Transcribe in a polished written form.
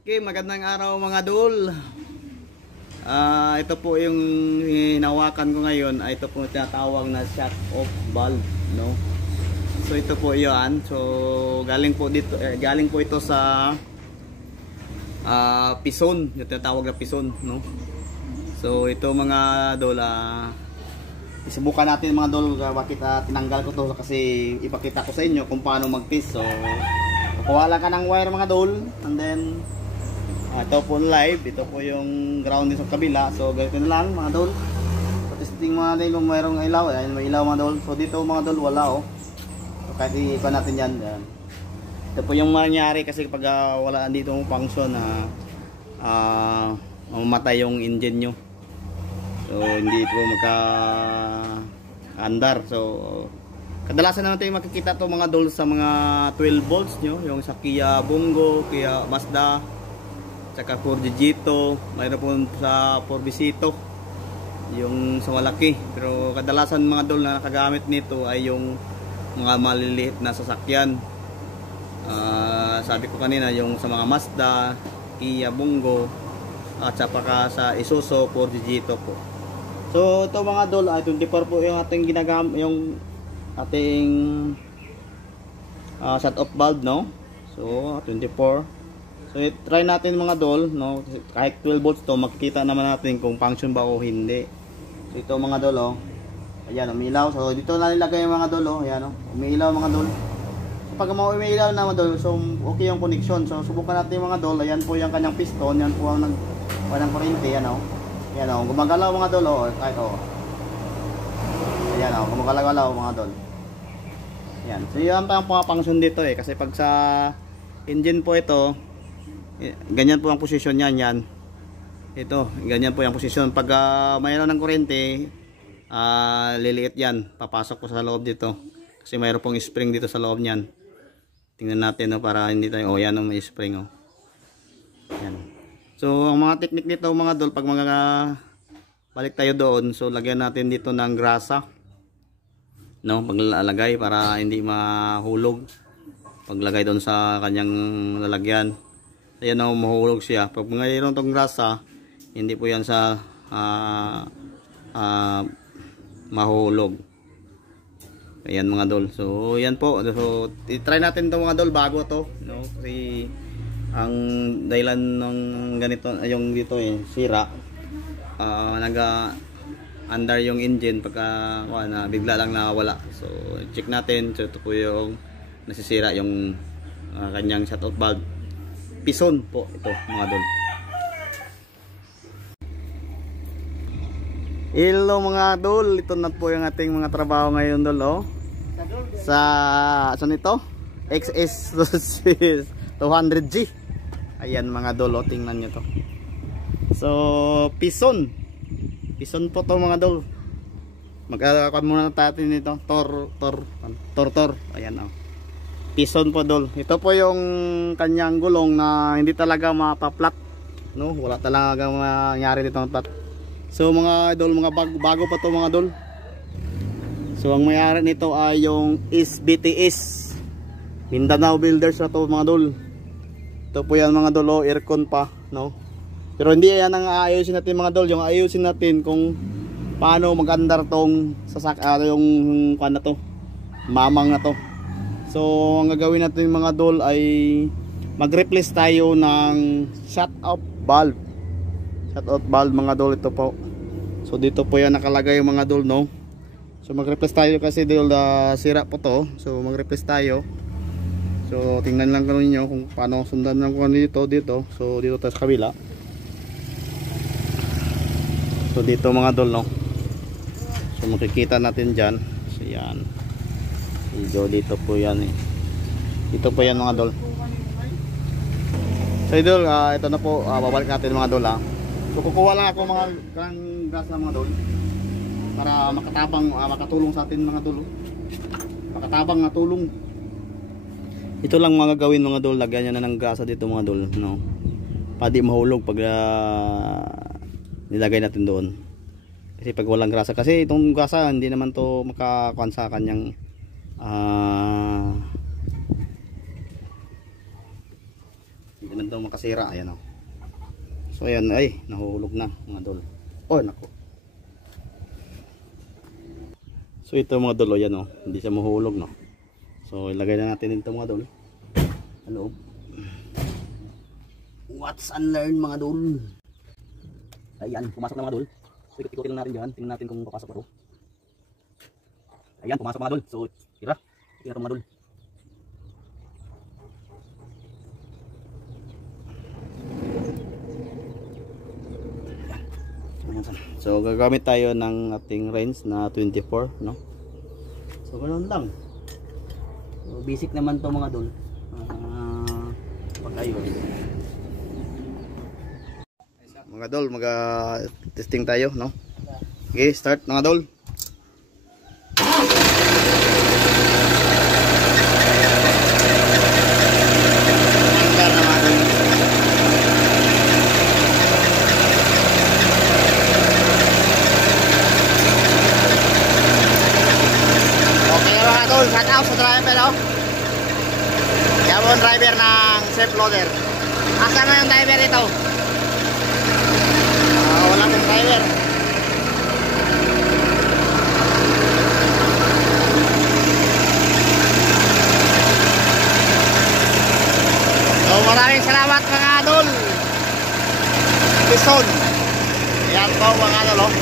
Okay, magandang araw mga dol. Ito po yung hinawakan ko ngayon. Ito po tinatawag na shut off valve, no? So ito po 'yan. So galing po dito, galing po ito sa pison, yung tinatawag na pison, no? So ito mga dol, isubukan natin mga dol bakit tinanggal ko to, kasi ipakita ko sa inyo kung paano mag-test. So kukuha lang ka ng wire mga dol, and then ito po live, ito po yung ground din sa kabila. So ganito na lang mga dol. So testing mga natin kung mayroong ilaw. Ayan, may ilaw mga dol. So dito mga dol wala, oh. So kahit ipa natin yan. Ayan. Ito po yung mangyari kasi kapag wala dito yung function na mamatay yung engine nyo. So hindi ito magka-andar. So kadalasan naman makikita to mga dol sa mga 12 volts nyo, yung sa Kia Bongo, Kia Mazda, saka Ford Gito, mayroon po sa Ford Visito, yung sa malaki. Pero kadalasan mga dol na nakagamit nito ay yung mga maliliit na sasakyan. Sabi ko kanina yung sa mga Mazda, Kia Bongo, at saka sa Isuzu, Ford Gito po. So ito mga dol ay 24 po yung ating ginagamit, yung ating shut off valve, no? So 24. So try natin mga dol, no? Kahit 12 volts to, makikita naman natin kung function ba o hindi. So ito mga dol, oh. Ayan, umilaw. So dito na nilagay yung mga dol, oh. Ayan, oh. Umiilaw mga dol. So pag umiilaw na mga dol, so okay yung connection. So subukan natin mga dol. Ayan po yung kanyang piston, yan po ang nagwalang kuryente, yan, oh. Ayan, oh. Gumagalaw mga dol, oh. Kahit, oh. Ayan, oh. Gumagalaw mga dol. Ayan. So yan pa yung function dito, eh. Kasi pag sa engine po ito, ganyan po ang posisyon niyan, yan. Ito, ganyan po yung posisyon. Pag mayroon ng kuryente, liliit yan. Papasok po sa loob dito. Kasi mayroon pong spring dito sa loob niyan. Tingnan natin, no, para hindi tayo, yan, no, may spring, oh. Yan. So, ang mga technique dito mga dol, pag balik tayo doon, so lagyan natin dito ng grasa, no, paglalagay para hindi mahulog. Paglagay doon sa kanyang lalagyan. Ayan, na mahulog siya. Pag mayroon tong grasa, hindi po yan sa mahulog. Ayan mga dol. So yan po. So i-try natin to mga dol bago to, no? Kasi ang dahilan ng ganito, yung dito sira, under yung engine pagka bigla lang nawala. So check natin. So ito po yung nasisira yung kanyang shut off valve. Pison po ito mga dol. Hello mga dol, ito na po yung ating mga trabaho ngayon dol, oh. Saan ito? XS 200G. Ayan mga dol, oh, tingnan nyo to. So pison po to mga dol. Magkakakuan muna natin ito. Tor. Ayan, oh. Pison po dol. Ito po yung kanyang gulong na hindi talaga mapaplat, no? Wala talaga mangyari dito ng plat. So mga dol, mga bago pa to mga dol. So ang mayari nito ay yung SBTS Mindanao Builders na to mga dol. Ito po yan mga dol, oh, aircon pa, no? Pero hindi yan ang aayusin natin mga dol. Yung aayusin natin kung paano mag-andar tong yung kuan na to, mamang na to. So ang gagawin natin mga dol ay mag-replace tayo ng shut off valve. Shut off valve mga dol, ito po. So dito po yan nakalagay mga dol, no? So mag-replace tayo kasi dol, sira po to. So mag-replace tayo. So tingnan lang ko ninyo kung paano sundan lang ko dito. So dito tayo sa kabila. So dito mga dol, no? So makikita natin dyan. So yan. Dito po yan, eh. Dito po yan mga dol. So idol, ito na po, babalik natin mga dol, ha. So kukuha lang ako mga gas na mga dol para makatulong sa atin mga dol. Makatabang na tulong. Ito lang mga gawin mga dol, lagyan nyo na ng gasa dito mga dol, no? Padi mahulog pag nilagay natin doon. Kasi pag walang grasa, kasi itong gasa hindi naman to makakuan sa kanyang hindi naman to ayaw makasira. Ayan o. So ayan, ay nahulog na mga dol. Oh nako. So ito mga dol, yan o, hindi siya mahulog, no. So ilagay na natin ito mga dol sa loob. What's unlearn mga dol. Ayan, pumasok na mga dol. So ikot-ikotin natin dyan, tingnan natin kung papasok pa ito. Ayan, pumasok mga dol. So tira ito mga dol. So gagamit tayo ng ating range na 24, no. So ganoon lang. So basic naman to mga dol. Mga dol, testing tayo, no. Okay, start mga dol. Shout out sa driver, oh. Yabon driver ng safe loader. Asa na yung driver ito? Wala pong driver. So maraming salamat mga idol. Pison. Yan po mga idol, oh.